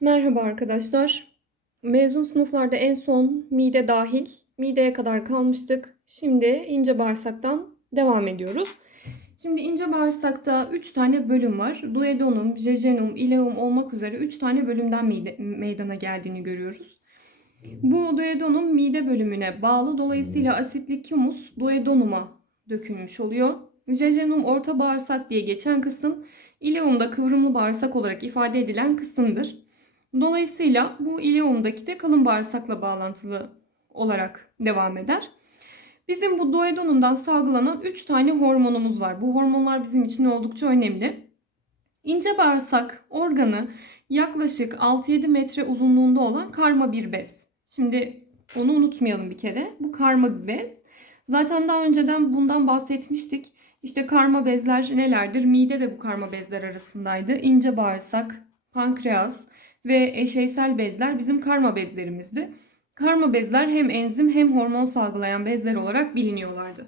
Merhaba arkadaşlar. Mezun sınıflarda en son mide dahil mideye kadar kalmıştık. Şimdi ince bağırsaktan devam ediyoruz. Şimdi ince bağırsakta 3 tane bölüm var. Duodenum, jejunum, ileum olmak üzere 3 tane bölümden mide, meydana geldiğini görüyoruz. Bu duodenum mide bölümüne bağlı. Dolayısıyla asitli humus duodenuma dökülmüş oluyor. Jejunum orta bağırsak diye geçen kısım, ileum da kıvrımlı bağırsak olarak ifade edilen kısımdır. Dolayısıyla bu ileumdaki de kalın bağırsakla bağlantılı olarak devam eder. Bizim bu duodenumdan salgılanan 3 tane hormonumuz var. Bu hormonlar bizim için oldukça önemli. İnce bağırsak organı yaklaşık 6-7 metre uzunluğunda olan karma bir bez. Şimdi onu unutmayalım bir kere. Bu karma bir bez. Zaten daha önceden bundan bahsetmiştik. İşte karma bezler nelerdir? Mide de bu karma bezler arasındaydı. İnce bağırsak, pankreas, ve eşeysel bezler bizim karma bezlerimizdi. Karma bezler hem enzim hem hormon salgılayan bezler olarak biliniyorlardı.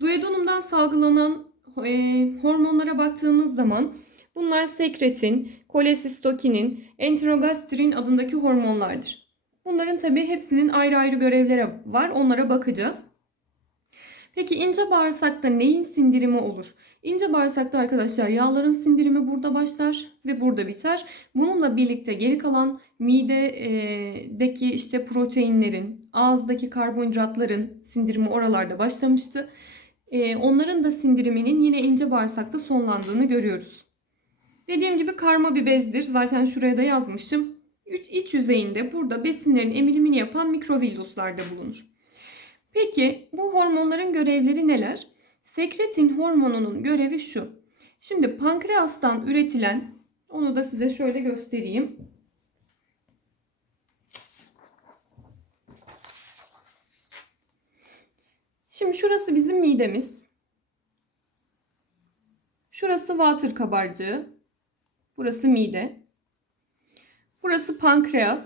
Duodenumdan salgılanan e, hormonlara baktığımız zaman bunlar sekretin, kolesistokinin, enterogastrin adındaki hormonlardır. Bunların tabi hepsinin ayrı ayrı görevleri var. Onlara bakacağız. Peki ince bağırsakta neyin sindirimi olur? İnce bağırsakta arkadaşlar yağların sindirimi burada başlar ve burada biter. Bununla birlikte geri kalan midedeki işte proteinlerin, ağızdaki karbonhidratların sindirimi oralarda başlamıştı. E, onların da sindiriminin yine ince bağırsakta sonlandığını görüyoruz. Dediğim gibi karma bir bezdir. Zaten şuraya da yazmışım. İç yüzeyinde burada besinlerin emilimini yapan mikrovilluslar da bulunur. Peki bu hormonların görevleri neler? Sekretin hormonunun görevi şu. Şimdi pankreastan üretilen, onu da size şöyle göstereyim. Şimdi şurası bizim midemiz. Şurası water kabarcığı. Burası mide. Burası pankreas.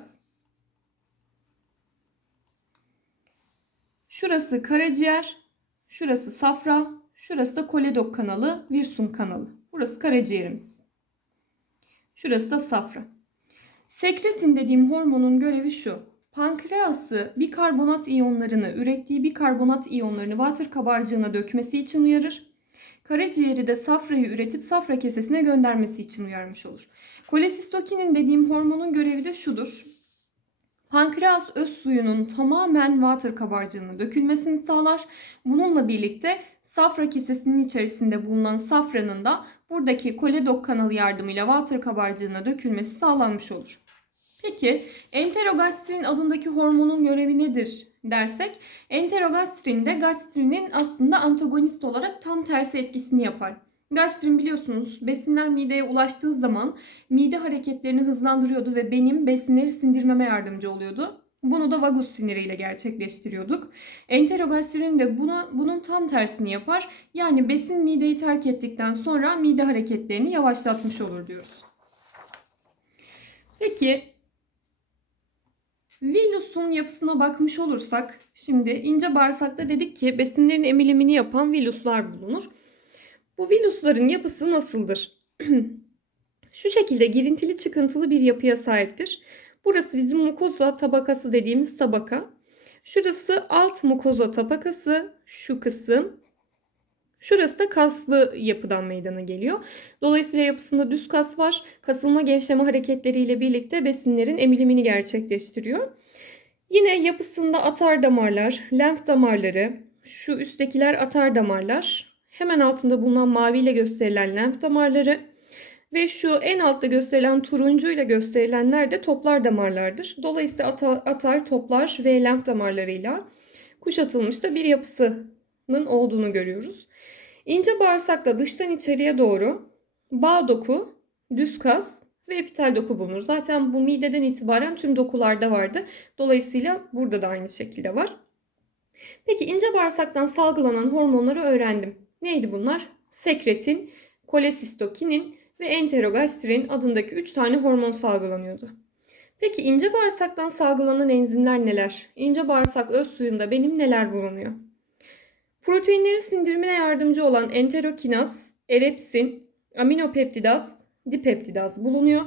Şurası karaciğer, şurası safra, şurası da koledok kanalı, virsum kanalı. Burası karaciğerimiz. Şurası da safra. Sekretin dediğim hormonun görevi şu. Pankreası bikarbonat iyonlarını, ürettiği bikarbonat iyonlarını water kabarcığına dökmesi için uyarır. Karaciğeri de safrayı üretip safra kesesine göndermesi için uyarmış olur. Kolesistokinin dediğim hormonun görevi de şudur. Pankreas öz suyunun tamamen water kabarcığına dökülmesini sağlar. Bununla birlikte safra kesesinin içerisinde bulunan safranın da buradaki koledok kanalı yardımıyla water kabarcığına dökülmesi sağlanmış olur. Peki enterogastrin adındaki hormonun görevi nedir dersek enterogastrin de gastrinin aslında antagonist olarak tam tersi etkisini yapar. Gastrin biliyorsunuz besinler mideye ulaştığı zaman mide hareketlerini hızlandırıyordu ve benim besinleri sindirmeme yardımcı oluyordu. Bunu da vagus siniriyle gerçekleştiriyorduk. Enterogastrin de buna, bunun tam tersini yapar. Yani besin mideyi terk ettikten sonra mide hareketlerini yavaşlatmış olur diyoruz. Peki Villus'un yapısına bakmış olursak şimdi ince bağırsakta dedik ki besinlerin emilimini yapan villuslar bulunur. Bu villusların yapısı nasıldır? Şu şekilde girintili çıkıntılı bir yapıya sahiptir. Burası bizim mukoza tabakası dediğimiz tabaka. Şurası alt mukoza tabakası, şu kısım. Şurası da kaslı yapıdan meydana geliyor. Dolayısıyla yapısında düz kas var. Kasılma gevşeme hareketleriyle birlikte besinlerin emilimini gerçekleştiriyor. Yine yapısında atar damarlar, lenf damarları, şu üsttekiler atar damarlar, hemen altında bulunan maviyle gösterilen lenf damarları ve şu en altta gösterilen turuncu ile gösterilenler de toplar damarlardır. Dolayısıyla atar, toplar ve lenf damarlarıyla kuşatılmış da bir yapısının olduğunu görüyoruz. İnce bağırsakta dıştan içeriye doğru bağ doku, düz kas ve epitel doku bulunur. Zaten bu mideden itibaren tüm dokularda vardı. Dolayısıyla burada da aynı şekilde var. Peki ince bağırsaktan salgılanan hormonları öğrendim. Neydi bunlar? Sekretin, kolesistokinin ve enterogastrin adındaki 3 tane hormon salgılanıyordu. Peki ince bağırsaktan salgılanan enzimler neler? İnce bağırsak öz suyunda benim neler bulunuyor? Proteinlerin sindirimine yardımcı olan enterokinaz, erepsin, aminopeptidaz, dipeptidaz bulunuyor.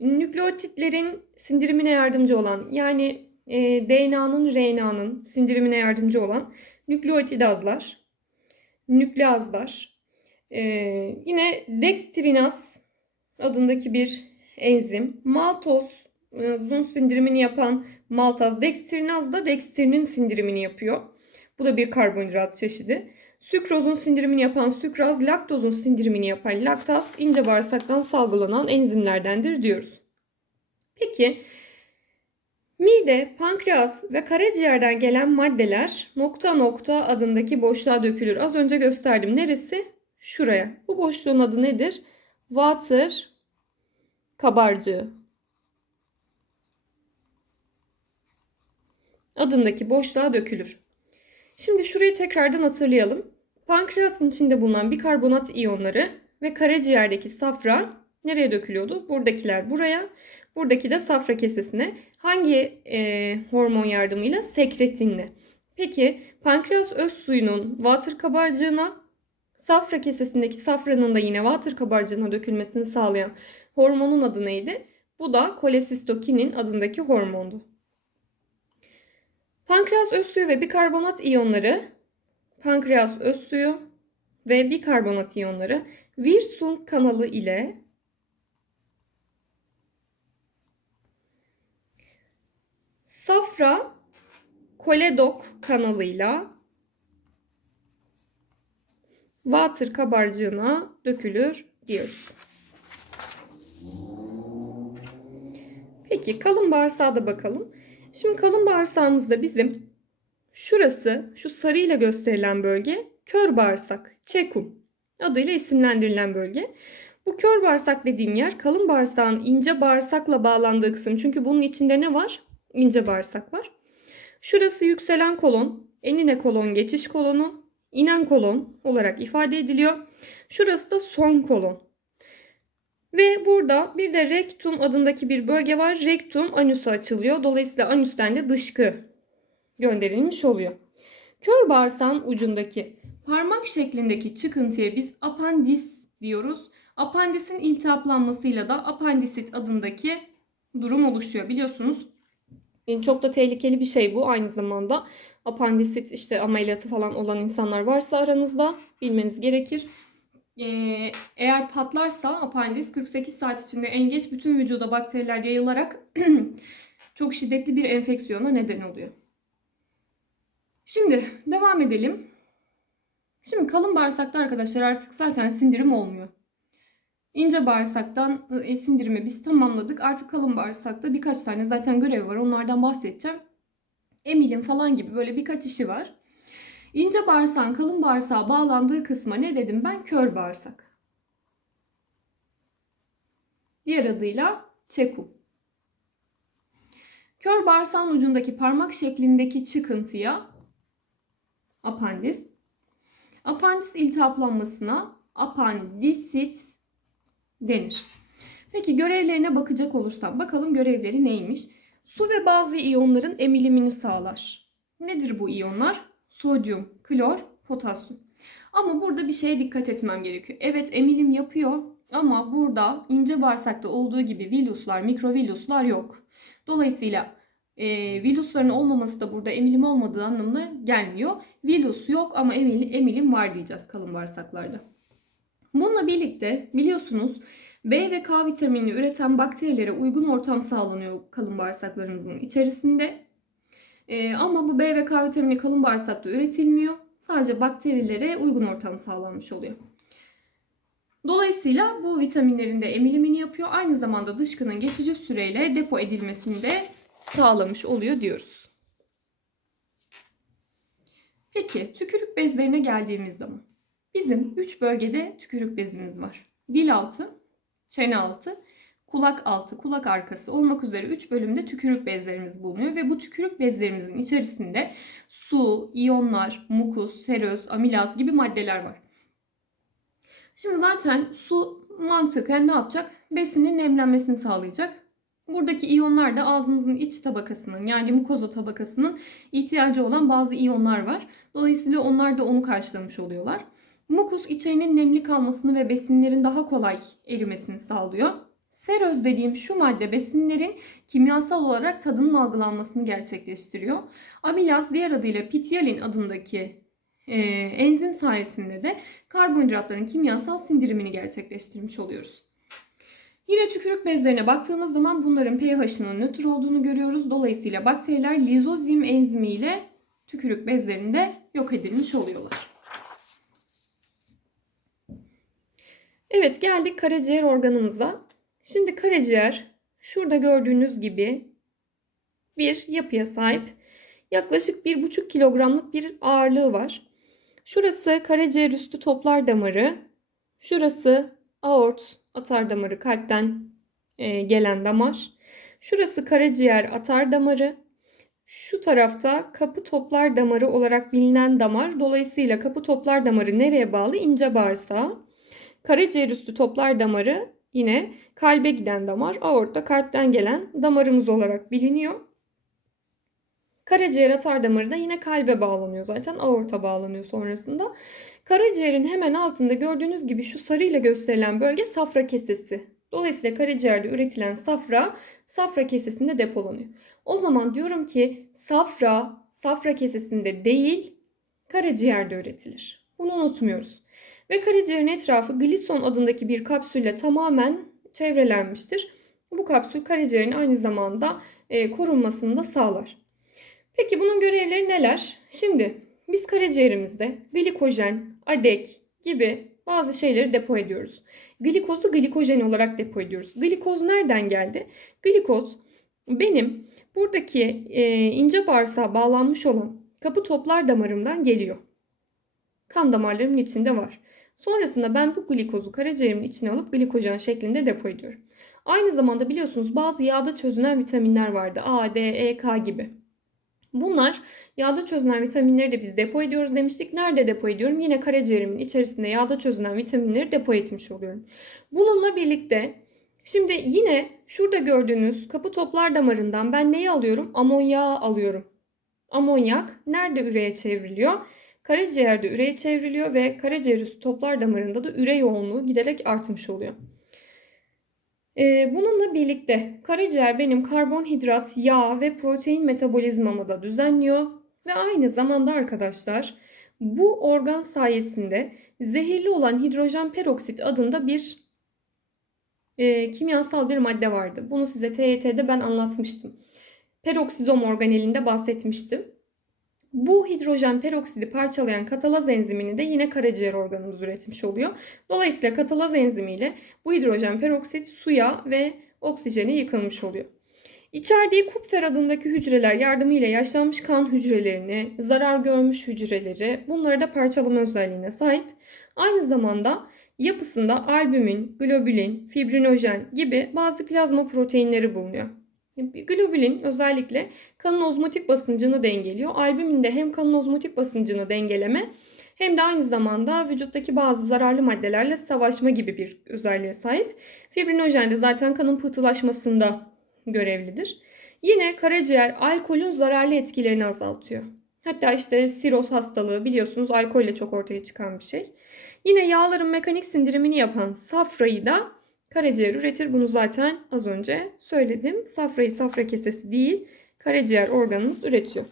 nükleotitlerin sindirimine yardımcı olan yani e, DNA'nın RNA'nın sindirimine yardımcı olan nükleotidazlar, nükleazlar, e, yine dextrinaz adındaki bir enzim, maltozun sindirimini yapan maltaz, dextrinaz da dextrinin sindirimini yapıyor. Bu da bir karbonhidrat çeşidi. Sükrozun sindirimini yapan sükraz, laktozun sindirimini yapan laktaz ince bağırsaktan salgılanan enzimlerdendir diyoruz. Peki mide, pankreas ve karaciğerden gelen maddeler nokta nokta adındaki boşluğa dökülür. Az önce gösterdim. Neresi? Şuraya. Bu boşluğun adı nedir? Water kabarcığı. adındaki boşluğa dökülür. Şimdi şurayı tekrardan hatırlayalım. Pankreasın içinde bulunan bikarbonat iyonları ve karaciğerdeki safra nereye dökülüyordu? Buradakiler buraya, buradaki de safra kesesine. Hangi e, hormon yardımıyla? Sekretinle. Peki pankreas öz suyunun water kabarcığına, safra kesesindeki safranın da yine water kabarcığına dökülmesini sağlayan hormonun adı neydi? Bu da kolesistokinin adındaki hormondu. Pankreas öz suyu ve bikarbonat iyonları, pankreas öz suyu ve bikarbonat iyonları Wirsung kanalı ile safra koledok kanalıyla water kabarcığına dökülür diyoruz. Peki kalın bağırsağa da bakalım. Şimdi kalın bağırsağımızda bizim şurası, şu sarıyla gösterilen bölge kör bağırsak, çekum adıyla isimlendirilen bölge. Bu kör bağırsak dediğim yer kalın bağırsağın ince bağırsakla bağlandığı kısım. Çünkü bunun içinde ne var? İnce bağırsak var. Şurası yükselen kolon, enine kolon geçiş kolonu, inen kolon olarak ifade ediliyor. Şurası da son kolon. Ve burada bir de rektum adındaki bir bölge var. Rektum anüse açılıyor. Dolayısıyla anüsten de dışkı gönderilmiş oluyor. Kör bağırsağın ucundaki parmak şeklindeki çıkıntıya biz apandis diyoruz. Apandisin iltihaplanmasıyla da apandisit adındaki durum oluşuyor. Biliyorsunuz çok da tehlikeli bir şey bu aynı zamanda. Apandisit işte ameliyatı falan olan insanlar varsa aranızda bilmeniz gerekir. Ee, eğer patlarsa apandis 48 saat içinde en geç bütün vücuda bakteriler yayılarak çok şiddetli bir enfeksiyona neden oluyor. Şimdi devam edelim. Şimdi kalın bağırsakta arkadaşlar artık zaten sindirim olmuyor. İnce bağırsaktan e, sindirimi biz tamamladık. Artık kalın bağırsakta birkaç tane zaten görev var. Onlardan bahsedeceğim. Emilim falan gibi böyle birkaç işi var. İnce bağırsağın kalın bağırsağa bağlandığı kısma ne dedim ben? Kör bağırsak. Diğer adıyla çekum. Kör bağırsağın ucundaki parmak şeklindeki çıkıntıya apandis. Apandis iltihaplanmasına apandisit denir. Peki görevlerine bakacak olursam bakalım görevleri neymiş? Su ve bazı iyonların emilimini sağlar. Nedir bu iyonlar? sodyum, klor, potasyum. Ama burada bir şeye dikkat etmem gerekiyor. Evet emilim yapıyor ama burada ince bağırsakta olduğu gibi viluslar, mikroviluslar yok. Dolayısıyla e, vilusların olmaması da burada emilim olmadığı anlamına gelmiyor. Vilus yok ama emilim, emilim var diyeceğiz kalın bağırsaklarda. Bununla birlikte biliyorsunuz B ve K vitaminini üreten bakterilere uygun ortam sağlanıyor kalın bağırsaklarımızın içerisinde. Ee, ama bu B ve K vitamini kalın bağırsakta üretilmiyor. Sadece bakterilere uygun ortam sağlanmış oluyor. Dolayısıyla bu vitaminlerin de emilimini yapıyor. Aynı zamanda dışkının geçici süreyle depo edilmesini de sağlamış oluyor diyoruz. Peki tükürük bezlerine geldiğimiz zaman bizim 3 bölgede tükürük bezimiz var. Dil altı, çene altı kulak altı, kulak arkası olmak üzere 3 bölümde tükürük bezlerimiz bulunuyor ve bu tükürük bezlerimizin içerisinde su, iyonlar, mukus, seröz, amilaz gibi maddeler var. Şimdi zaten su mantıken ne yapacak? Besinin nemlenmesini sağlayacak. Buradaki iyonlar da ağzınızın iç tabakasının yani mukoza tabakasının ihtiyacı olan bazı iyonlar var. Dolayısıyla onlar da onu karşılamış oluyorlar. Mukus içerinin nemli kalmasını ve besinlerin daha kolay erimesini sağlıyor. Seroz dediğim şu madde besinlerin kimyasal olarak tadının algılanmasını gerçekleştiriyor. Amilaz diğer adıyla pityalin adındaki e, enzim sayesinde de karbonhidratların kimyasal sindirimini gerçekleştirmiş oluyoruz. Yine tükürük bezlerine baktığımız zaman bunların pH'ının nötr olduğunu görüyoruz. Dolayısıyla bakteriler lizozim enzimiyle tükürük bezlerinde yok edilmiş oluyorlar. Evet geldik karaciğer organımıza. Şimdi karaciğer şurada gördüğünüz gibi bir yapıya sahip. Yaklaşık 1,5 kilogramlık bir ağırlığı var. Şurası karaciğer üstü toplar damarı. Şurası aort atar damarı kalpten e, gelen damar. Şurası karaciğer atar damarı. Şu tarafta kapı toplar damarı olarak bilinen damar. Dolayısıyla kapı toplar damarı nereye bağlı? İnce bağırsağa. Karaciğer üstü toplar damarı yine kalbe giden damar. Aortta kalpten gelen damarımız olarak biliniyor. Karaciğer atar damarı da yine kalbe bağlanıyor zaten. Aorta bağlanıyor sonrasında. Karaciğerin hemen altında gördüğünüz gibi şu sarıyla gösterilen bölge safra kesesi. Dolayısıyla karaciğerde üretilen safra safra kesesinde depolanıyor. O zaman diyorum ki safra safra kesesinde değil karaciğerde üretilir. Bunu unutmuyoruz. Ve karaciğerin etrafı glison adındaki bir kapsülle tamamen çevrelenmiştir. Bu kapsül karaciğerin aynı zamanda e, korunmasını da sağlar. Peki bunun görevleri neler? Şimdi biz karaciğerimizde glikojen, adek gibi bazı şeyleri depo ediyoruz. Glikozu glikojen olarak depo ediyoruz. Glikoz nereden geldi? Glikoz benim buradaki e, ince bağırsağa bağlanmış olan kapı toplar damarımdan geliyor. Kan damarlarımın içinde var. Sonrasında ben bu glikozu karaciğerimin içine alıp glikojen şeklinde depo ediyorum. Aynı zamanda biliyorsunuz bazı yağda çözünen vitaminler vardı. A, D, E, K gibi. Bunlar yağda çözünen vitaminleri de biz depo ediyoruz demiştik. Nerede depo ediyorum? Yine karaciğerimin içerisinde yağda çözünen vitaminleri depo etmiş oluyorum. Bununla birlikte şimdi yine şurada gördüğünüz kapı toplar damarından ben neyi alıyorum? Amonyağı alıyorum. Amonyak nerede üreye çevriliyor? Karaciğerde üreye çevriliyor ve karaciğer üstü toplar damarında da üre yoğunluğu giderek artmış oluyor. Ee, bununla birlikte karaciğer benim karbonhidrat, yağ ve protein metabolizmamı da düzenliyor. Ve aynı zamanda arkadaşlar bu organ sayesinde zehirli olan hidrojen peroksit adında bir e, kimyasal bir madde vardı. Bunu size TYT'de ben anlatmıştım. Peroksizom organelinde bahsetmiştim. Bu hidrojen peroksidi parçalayan katalaz enzimini de yine karaciğer organımız üretmiş oluyor. Dolayısıyla katalaz enzimiyle bu hidrojen peroksit suya ve oksijene yıkılmış oluyor. İçerdiği Kupfer adındaki hücreler yardımıyla yaşlanmış kan hücrelerini, zarar görmüş hücreleri bunları da parçalama özelliğine sahip. Aynı zamanda yapısında albümin, globulin, fibrinojen gibi bazı plazma proteinleri bulunuyor. Globulin özellikle kanın ozmotik basıncını dengeliyor. Albümin de hem kanın ozmotik basıncını dengeleme hem de aynı zamanda vücuttaki bazı zararlı maddelerle savaşma gibi bir özelliğe sahip. Fibrinojen de zaten kanın pıhtılaşmasında görevlidir. Yine karaciğer alkolün zararlı etkilerini azaltıyor. Hatta işte siroz hastalığı biliyorsunuz alkolle çok ortaya çıkan bir şey. Yine yağların mekanik sindirimini yapan safrayı da Karaciğer üretir. Bunu zaten az önce söyledim. Safrayı safra kesesi değil, karaciğer organımız üretiyor.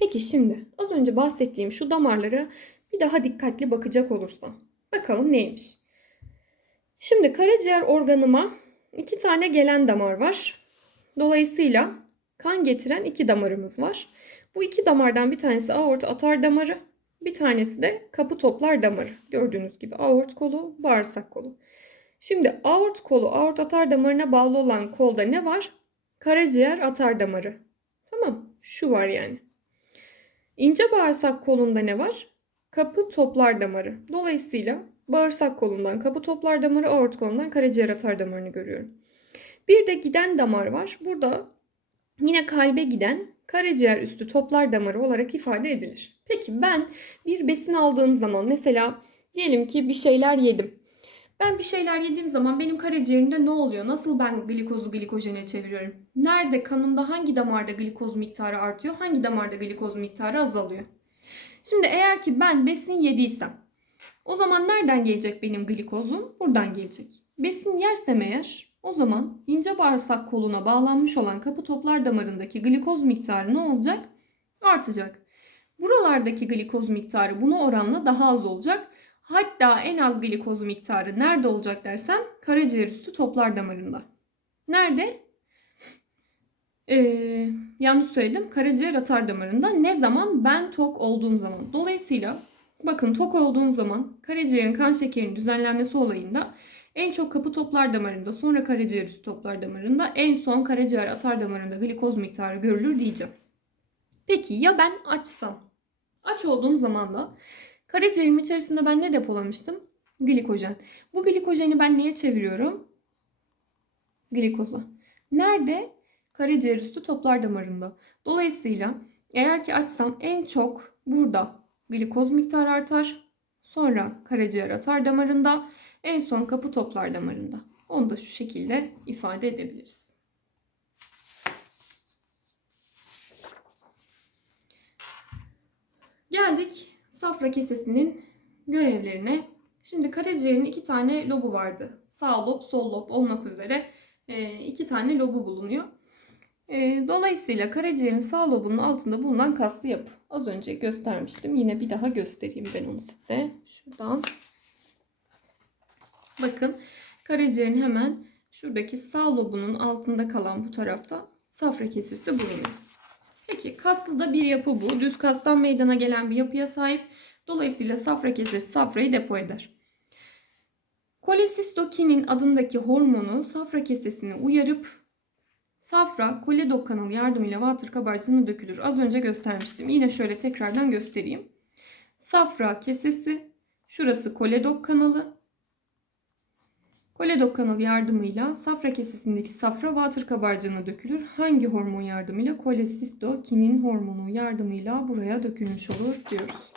Peki şimdi az önce bahsettiğim şu damarları bir daha dikkatli bakacak olursam. Bakalım neymiş? Şimdi karaciğer organıma iki tane gelen damar var. Dolayısıyla kan getiren iki damarımız var. Bu iki damardan bir tanesi aort atar damarı, bir tanesi de kapı toplar damarı. Gördüğünüz gibi aort kolu, bağırsak kolu. Şimdi aort kolu, aort atar damarına bağlı olan kolda ne var? Karaciğer atar damarı. Tamam, şu var yani. İnce bağırsak kolunda ne var? Kapı toplar damarı. Dolayısıyla bağırsak kolundan kapı toplar damarı, aort kolundan karaciğer atar damarını görüyorum. Bir de giden damar var. Burada yine kalbe giden karaciğer üstü toplar damarı olarak ifade edilir. Peki ben bir besin aldığım zaman mesela diyelim ki bir şeyler yedim. Ben bir şeyler yediğim zaman benim karaciğerimde ne oluyor? Nasıl ben glikozu glikojene çeviriyorum? Nerede, kanımda hangi damarda glikoz miktarı artıyor? Hangi damarda glikoz miktarı azalıyor? Şimdi eğer ki ben besin yediysem o zaman nereden gelecek benim glikozum? Buradan gelecek. Besin yersem eğer O zaman ince bağırsak koluna bağlanmış olan kapı toplar damarındaki glikoz miktarı ne olacak? Artacak. Buralardaki glikoz miktarı buna oranla daha az olacak. Hatta en az glikoz miktarı nerede olacak dersem karaciğer üstü toplar damarında. Nerede? Ee, yanlış söyledim. Karaciğer atar damarında. Ne zaman? Ben tok olduğum zaman. Dolayısıyla bakın tok olduğum zaman karaciğerin kan şekerinin düzenlenmesi olayında en çok kapı toplar damarında, sonra karaciğer üstü toplar damarında, en son karaciğer atar damarında glikoz miktarı görülür diyeceğim. Peki ya ben açsam? Aç olduğum zaman da karaciğerim içerisinde ben ne depolamıştım? Glikojen. Bu glikojeni ben niye çeviriyorum? Glikoza. Nerede? Karaciğer üstü toplar damarında. Dolayısıyla eğer ki açsam en çok burada glikoz miktarı artar. Sonra karaciğer atar damarında. En son kapı toplar damarında. Onu da şu şekilde ifade edebiliriz. Geldik safra kesesinin görevlerine. Şimdi karaciğerin iki tane lobu vardı. Sağ lob, sol lob olmak üzere e, iki tane lobu bulunuyor. E, dolayısıyla karaciğerin sağ lobunun altında bulunan kaslı yapı. Az önce göstermiştim. Yine bir daha göstereyim ben onu size. Şuradan. Bakın karaciğerin hemen şuradaki sağ lobunun altında kalan bu tarafta safra kesesi bulunuyor. Peki kaslı da bir yapı bu. Düz kastan meydana gelen bir yapıya sahip. Dolayısıyla safra kesesi safrayı depo eder. Kolesistokinin adındaki hormonu safra kesesini uyarıp safra koledok kanalı yardımıyla water kabarcığına dökülür. Az önce göstermiştim. Yine şöyle tekrardan göstereyim. Safra kesesi, şurası koledok kanalı. Koledok kanalı yardımıyla safra kesesindeki safra water kabarcığına dökülür. Hangi hormon yardımıyla? Kolesistokinin hormonu yardımıyla buraya dökülmüş olur diyoruz.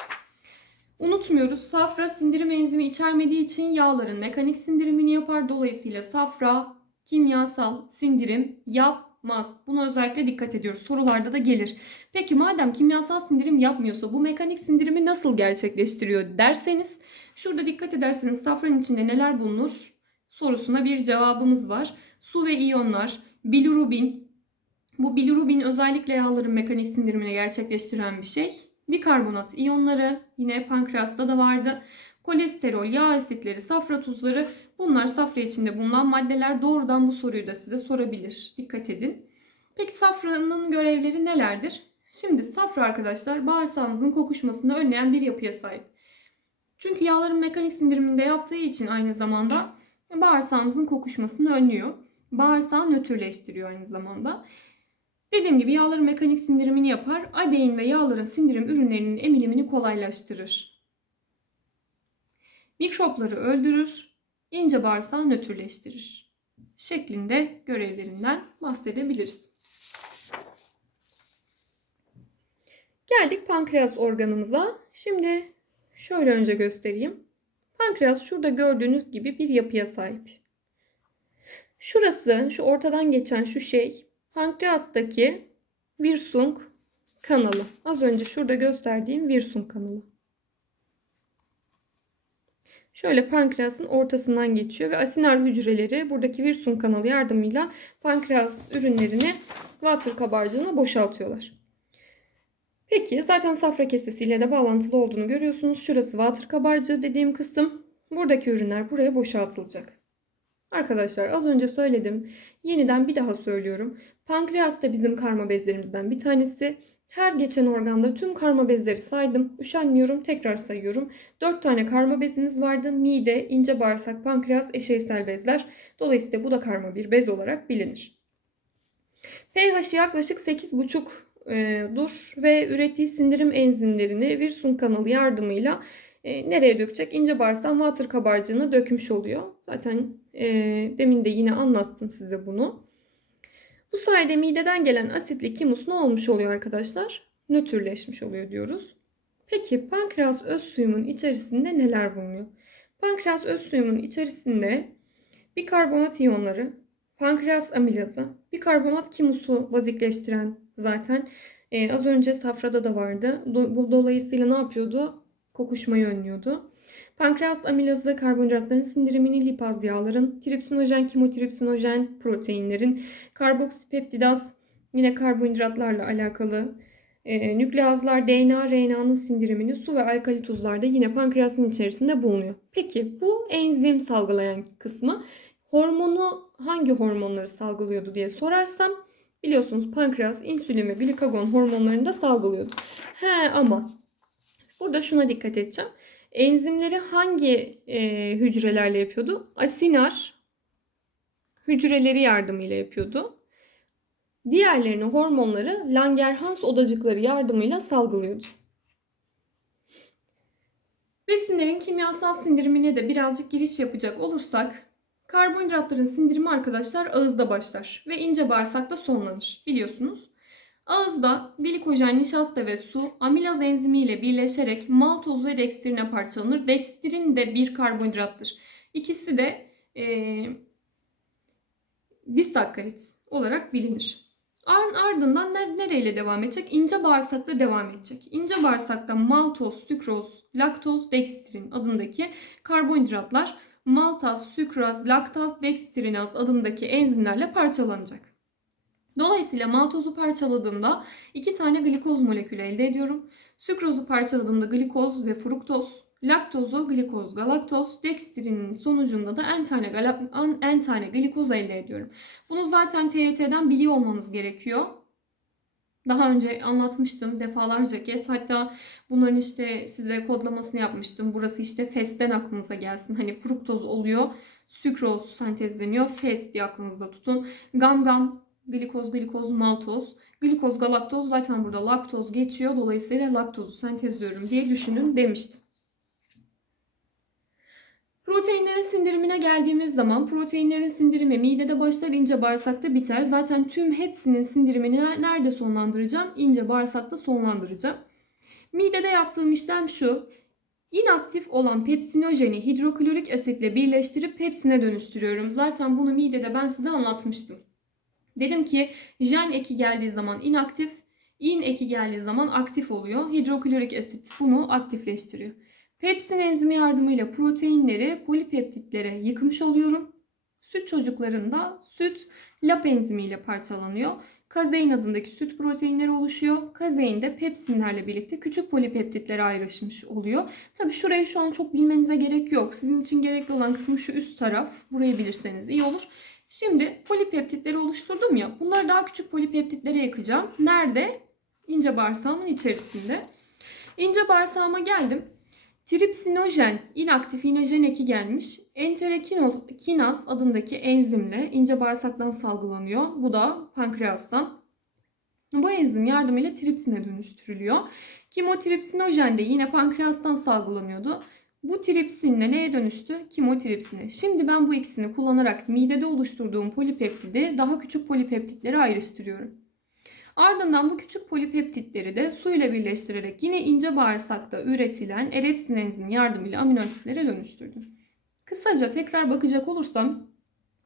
Unutmuyoruz safra sindirim enzimi içermediği için yağların mekanik sindirimini yapar. Dolayısıyla safra kimyasal sindirim yapmaz. Buna özellikle dikkat ediyoruz. Sorularda da gelir. Peki madem kimyasal sindirim yapmıyorsa bu mekanik sindirimi nasıl gerçekleştiriyor derseniz şurada dikkat ederseniz safranın içinde neler bulunur sorusuna bir cevabımız var. Su ve iyonlar, bilirubin. Bu bilirubin özellikle yağların mekanik sindirimini gerçekleştiren bir şey. Bikarbonat iyonları yine pankreasta da vardı. Kolesterol, yağ asitleri, safra tuzları bunlar safra içinde bulunan maddeler. Doğrudan bu soruyu da size sorabilir. Dikkat edin. Peki safranın görevleri nelerdir? Şimdi safra arkadaşlar bağırsağımızın kokuşmasını önleyen bir yapıya sahip. Çünkü yağların mekanik sindiriminde yaptığı için aynı zamanda bağırsağımızın kokuşmasını önlüyor. Bağırsağı nötrleştiriyor aynı zamanda. Dediğim gibi yağların mekanik sindirimini yapar. Adein ve yağların sindirim ürünlerinin emilimini kolaylaştırır. Mikropları öldürür. ince bağırsağı nötrleştirir. Şeklinde görevlerinden bahsedebiliriz. Geldik pankreas organımıza. Şimdi şöyle önce göstereyim. Pankreas şurada gördüğünüz gibi bir yapıya sahip. Şurası, şu ortadan geçen şu şey pankreastaki Wirsung kanalı. Az önce şurada gösterdiğim Wirsung kanalı. Şöyle pankreasın ortasından geçiyor ve asinar hücreleri buradaki Wirsung kanalı yardımıyla pankreas ürünlerini water kabarcığına boşaltıyorlar. Peki zaten safra kesesiyle de bağlantılı olduğunu görüyorsunuz. Şurası water kabarcığı dediğim kısım. Buradaki ürünler buraya boşaltılacak. Arkadaşlar az önce söyledim. Yeniden bir daha söylüyorum. Pankreas da bizim karma bezlerimizden bir tanesi. Her geçen organda tüm karma bezleri saydım. Üşenmiyorum tekrar sayıyorum. 4 tane karma beziniz vardı. Mide, ince bağırsak, pankreas, eşeysel bezler. Dolayısıyla bu da karma bir bez olarak bilinir. pH'i yaklaşık 8,5 e, dur ve ürettiği sindirim enzimlerini Wirsung kanalı yardımıyla e, nereye dökecek? İnce bağırsağın water kabarcığına dökmüş oluyor. Zaten e, demin de yine anlattım size bunu. Bu sayede mideden gelen asitli kimus ne olmuş oluyor arkadaşlar? Nötrleşmiş oluyor diyoruz. Peki pankreas öz suyumun içerisinde neler bulunuyor? Pankreas öz suyumun içerisinde bikarbonat iyonları, pankreas amilazı, bikarbonat kimusu vazikleştiren zaten e, az önce safrada da vardı. Do, bu dolayısıyla ne yapıyordu? Kokuşmayı önlüyordu. Pankreas amilazı karbonhidratların sindirimini, lipaz yağların, tripsinojen, kimotripsinojen proteinlerin, karboksipeptidaz yine karbonhidratlarla alakalı. E, nükleazlar DNA, RNA'nın sindirimini, su ve alkali tuzlar da yine pankreasın içerisinde bulunuyor. Peki bu enzim salgılayan kısmı hormonu hangi hormonları salgılıyordu diye sorarsam biliyorsunuz pankreas insülin ve glikagon hormonlarını da salgılıyordu. He ama burada şuna dikkat edeceğim. Enzimleri hangi e, hücrelerle yapıyordu? Asinar hücreleri yardımıyla yapıyordu. Diğerlerini hormonları Langerhans odacıkları yardımıyla salgılıyordu. Besinlerin kimyasal sindirimine de birazcık giriş yapacak olursak karbonhidratların sindirimi arkadaşlar ağızda başlar ve ince bağırsakta sonlanır biliyorsunuz. Ağızda glikojen, nişasta ve su amilaz enzimi ile birleşerek maltoz ve dekstrine parçalanır. Dekstrin de bir karbonhidrattır. İkisi de e, disakkarit olarak bilinir. Ardından nereyle devam edecek? İnce bağırsakla devam edecek. İnce bağırsakta maltoz, sükroz, laktoz, dekstrin adındaki karbonhidratlar maltaz, sükraz, laktaz, dekstrinaz adındaki enzimlerle parçalanacak. Dolayısıyla maltozu parçaladığımda iki tane glikoz molekülü elde ediyorum. Sükrozu parçaladığımda glikoz ve fruktoz, laktozu glikoz, galaktoz, dekstrinin sonucunda da en tane, en tane glikoz elde ediyorum. Bunu zaten TYT'den biliyor olmanız gerekiyor. Daha önce anlatmıştım defalarca kez. Hatta bunların işte size kodlamasını yapmıştım. Burası işte FES'ten aklınıza gelsin. Hani fruktoz oluyor. Sükroz sentezleniyor. FES diye aklınızda tutun. Gam gam glikoz, glikoz, maltoz. Glikoz, galaktoz zaten burada laktoz geçiyor. Dolayısıyla laktozu sentezliyorum diye düşünün demiştim. Proteinlerin sindirimine geldiğimiz zaman proteinlerin sindirimi midede başlar ince bağırsakta biter. Zaten tüm hepsinin sindirimini nerede sonlandıracağım? İnce bağırsakta sonlandıracağım. Midede yaptığım işlem şu. İnaktif olan pepsinojeni hidroklorik asitle birleştirip pepsine dönüştürüyorum. Zaten bunu midede ben size anlatmıştım. Dedim ki jen eki geldiği zaman inaktif, in eki geldiği zaman aktif oluyor. Hidroklorik asit bunu aktifleştiriyor. Pepsin enzimi yardımıyla proteinleri polipeptitlere yıkmış oluyorum. Süt çocuklarında süt lap enzimiyle parçalanıyor. Kazein adındaki süt proteinleri oluşuyor. Kazein de pepsinlerle birlikte küçük polipeptitlere ayrışmış oluyor. Tabi şurayı şu an çok bilmenize gerek yok. Sizin için gerekli olan kısmı şu üst taraf. Burayı bilirseniz iyi olur. Şimdi polipeptitleri oluşturdum ya. Bunları daha küçük polipeptitlere yakacağım. Nerede? İnce bağırsağımın içerisinde. İnce bağırsağıma geldim. Tripsinojen, inaktif inojen eki gelmiş. Enterokinaz adındaki enzimle ince bağırsaktan salgılanıyor. Bu da pankreastan. Bu enzim yardımıyla tripsine dönüştürülüyor. Kimotripsinojen de yine pankreastan salgılanıyordu. Bu tripsinle neye dönüştü? Kimotripsine. Şimdi ben bu ikisini kullanarak midede oluşturduğum polipeptidi daha küçük polipeptitlere ayrıştırıyorum. Ardından bu küçük polipeptitleri de su ile birleştirerek yine ince bağırsakta üretilen erepsin enzimi yardımıyla amino asitlere dönüştürdüm. Kısaca tekrar bakacak olursam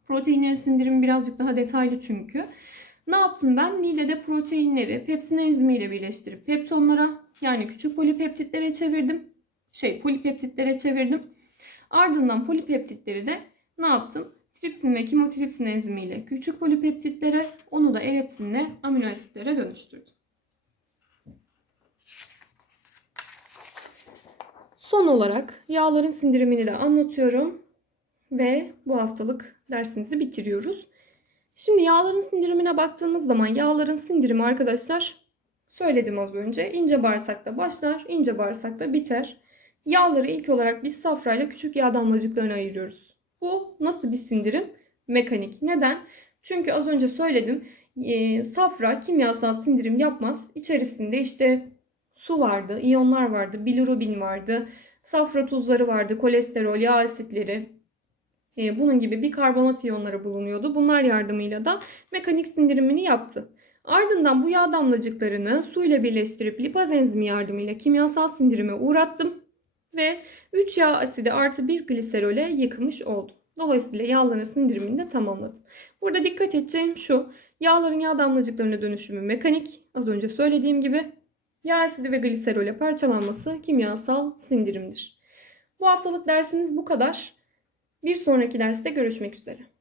proteinlerin sindirimi birazcık daha detaylı çünkü. Ne yaptım ben? Midede proteinleri pepsin enzimiyle birleştirip peptonlara yani küçük polipeptitlere çevirdim. Şey polipeptitlere çevirdim. Ardından polipeptitleri de ne yaptım? Tripsin ve kimotripsin enzimiyle küçük polipeptitlere, onu da erepsinle amino asitlere dönüştürdüm. Son olarak yağların sindirimini de anlatıyorum ve bu haftalık dersimizi bitiriyoruz. Şimdi yağların sindirimine baktığımız zaman yağların sindirimi arkadaşlar söyledim az önce ince bağırsakta başlar, ince bağırsakta biter. Yağları ilk olarak biz safrayla küçük yağ damlacıklarına ayırıyoruz. Bu nasıl bir sindirim? Mekanik. Neden? Çünkü az önce söyledim. E, safra kimyasal sindirim yapmaz. İçerisinde işte su vardı, iyonlar vardı, bilirubin vardı, safra tuzları vardı, kolesterol, yağ asitleri, e, bunun gibi bir karbonat iyonları bulunuyordu. Bunlar yardımıyla da mekanik sindirimini yaptı. Ardından bu yağ damlacıklarını su ile birleştirip lipaz enzimi yardımıyla kimyasal sindirime uğrattım ve 3 yağ asidi artı 1 gliserole yıkmış oldum. Dolayısıyla yağların sindirimini de tamamladım. Burada dikkat edeceğim şu. Yağların yağ damlacıklarına dönüşümü mekanik. Az önce söylediğim gibi yağ asidi ve gliserole parçalanması kimyasal sindirimdir. Bu haftalık dersimiz bu kadar. Bir sonraki derste görüşmek üzere.